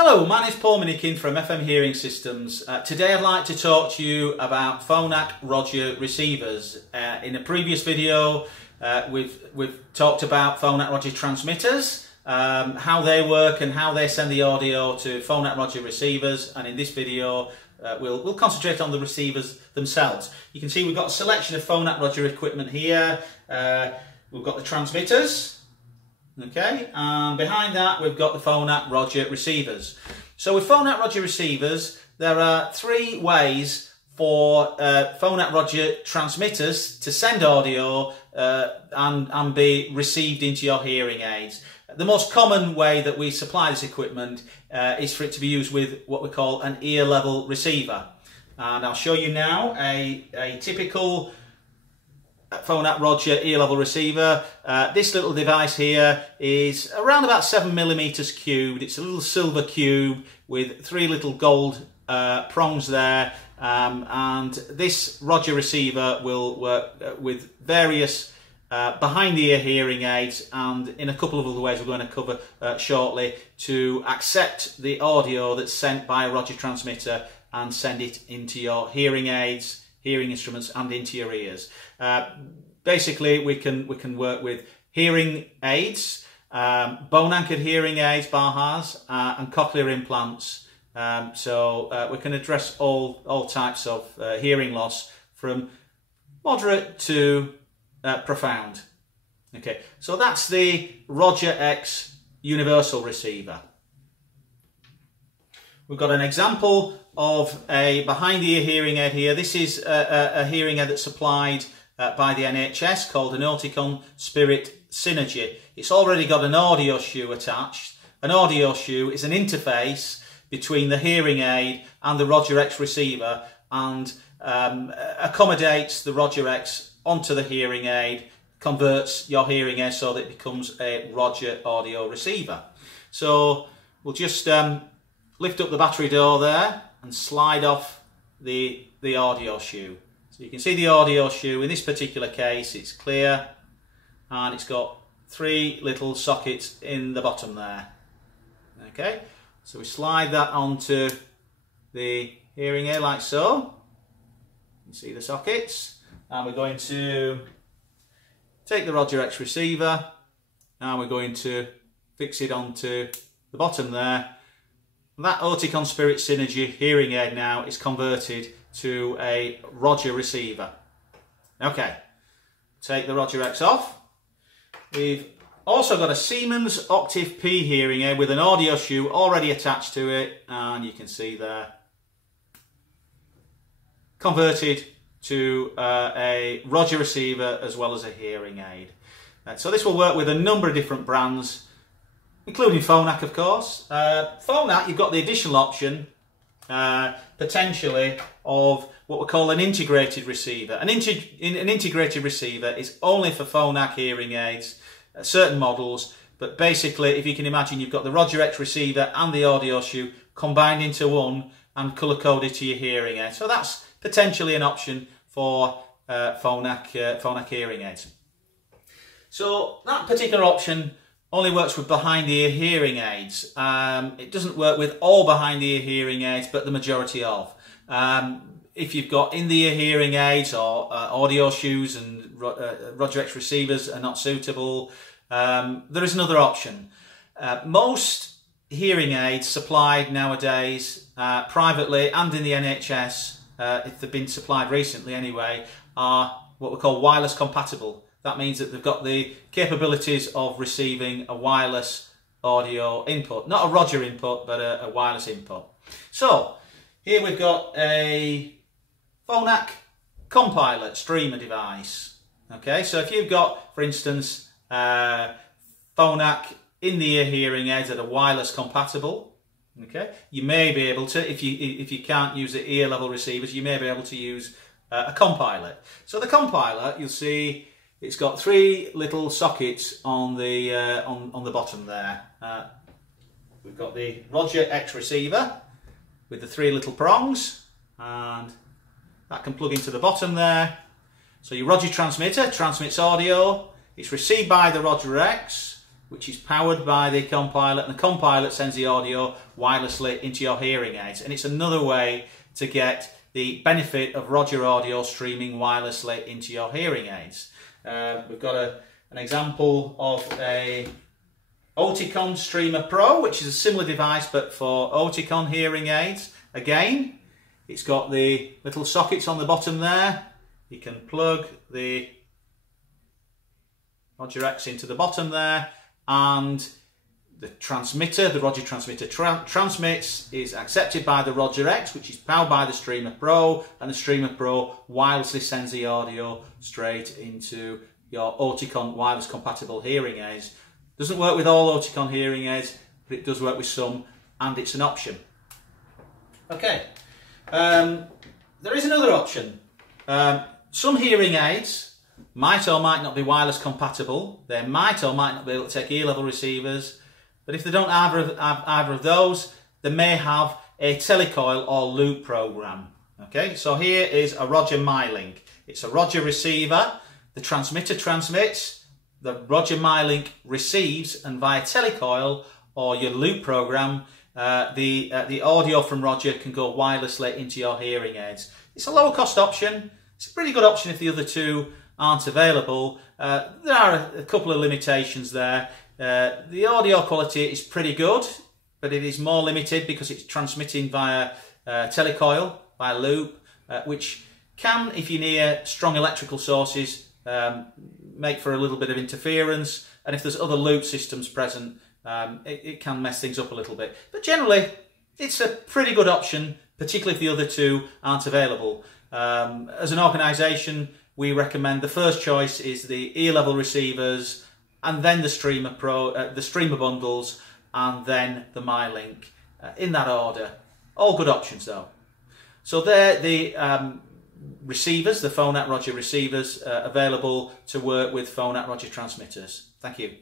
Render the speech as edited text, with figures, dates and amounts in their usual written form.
Hello, my name is Paul Minikin from FM Hearing Systems. Today I'd like to talk to you about Phonak Roger receivers. In a previous video we've talked about Phonak Roger transmitters, how they work and how they send the audio to Phonak Roger receivers, and in this video we'll concentrate on the receivers themselves. You can see we've got a selection of Phonak Roger equipment here. We've got the transmitters. Okay, and behind that we've got the Phonak Roger receivers. So with Phonak Roger receivers, there are three ways for Phonak Roger transmitters to send audio and be received into your hearing aids. The most common way that we supply this equipment is for it to be used with what we call an ear level receiver. And I'll show you now a typical Phonak Roger ear level receiver. This little device here is around about 7mm cubed. It's a little silver cube with three little gold prongs there, and this Roger receiver will work with various behind the ear hearing aids, and in a couple of other ways we're going to cover shortly, to accept the audio that's sent by a Roger transmitter and send it into your hearing aids, hearing instruments, and into your ears. Basically, we can work with hearing aids, bone anchored hearing aids, Bahas, and cochlear implants. So we can address all types of hearing loss, from moderate to profound. Okay, so that's the Roger X universal receiver. We've got an example of a behind the ear hearing aid here. This is a hearing aid that's supplied by the NHS, called an Otakon Spirit Synergy. It's already got an audio shoe attached. An audio shoe is an interface between the hearing aid and the Roger X receiver, and accommodates the Roger X onto the hearing aid, converts your hearing aid so that it becomes a Roger audio receiver. So we'll just lift up the battery door there and slide off the audio shoe. So you can see the audio shoe. In this particular case, it's clear and it's got three little sockets in the bottom there. Okay, so we slide that onto the hearing aid like so. You can see the sockets, and we're going to take the Roger X receiver and we're going to fix it onto the bottom there. That Otakon Spirit Synergy hearing aid now is converted to a Roger receiver. Okay, take the Roger X off. We've also got a Siemens Octave P hearing aid with an audio shoe already attached to it, and you can see there, converted to a Roger receiver as well as a hearing aid. So this will work with a number of different brands, including Phonak, of course. Phonak, you've got the additional option, potentially, of what we call an integrated receiver. An integrated receiver is only for Phonak hearing aids, certain models, but basically, if you can imagine, you've got the Roger X receiver and the audio shoe combined into one and colour-coded to your hearing aid. So that's potentially an option for Phonak hearing aids. So that particular option only works with behind the ear hearing aids. It doesn't work with all behind the ear hearing aids, but the majority of. If you've got in the ear hearing aids or audio shoes and Roger X receivers are not suitable, there is another option. Most hearing aids supplied nowadays privately and in the NHS, if they've been supplied recently anyway, are what we call wireless compatible. That means that they've got the capabilities of receiving a wireless audio input. Not a Roger input, but a wireless input. So, here we've got a Phonak Compiler streamer device. Okay, so if you've got, for instance, Phonak in-the-ear hearing aids that are wireless compatible, okay, you may be able to, if you can't use the ear level receivers, you may be able to use a compiler. So the compiler, you'll see, it's got three little sockets on the bottom there. We've got the Roger X receiver with the three little prongs, and that can plug into the bottom there. So your Roger transmitter transmits audio. It's received by the Roger X. which is powered by the compiler, and the compiler sends the audio wirelessly into your hearing aids. And it's another way to get the benefit of Roger audio streaming wirelessly into your hearing aids. We've got an example of a Otakon Streamer Pro, which is a similar device but for Otakon hearing aids. Again, it's got the little sockets on the bottom there. You can plug the Roger X into the bottom there, and the transmitter, the Roger transmitter transmits, is accepted by the Roger X, which is powered by the Streamer Pro, and the Streamer Pro wirelessly sends the audio straight into your Otakon wireless compatible hearing aids. Doesn't work with all Otakon hearing aids, but it does work with some, and it's an option. Okay, there is another option. Some hearing aids might or might not be wireless compatible. They might or might not be able to take ear level receivers. But if they don't have either of those, they may have a telecoil or loop program. Okay, so here is a Roger MyLink. It's a Roger receiver. The transmitter transmits, the Roger MyLink receives, and via telecoil or your loop program, the audio from Roger can go wirelessly into your hearing aids. It's a lower cost option. It's a pretty good option if the other two aren't available. There are a couple of limitations there. The audio quality is pretty good, but it is more limited because it's transmitting via telecoil, via loop, which can, if you're near strong electrical sources, make for a little bit of interference, and if there's other loop systems present, it can mess things up a little bit. But generally, it's a pretty good option, particularly if the other two aren't available. As an organisation, we recommend the first choice is the ear level receivers, and then the Streamer Pro, the Streamer bundles, and then the MyLink, in that order. All good options though. So they're the receivers, the Phonak Roger receivers, available to work with Phonak Roger transmitters. Thank you.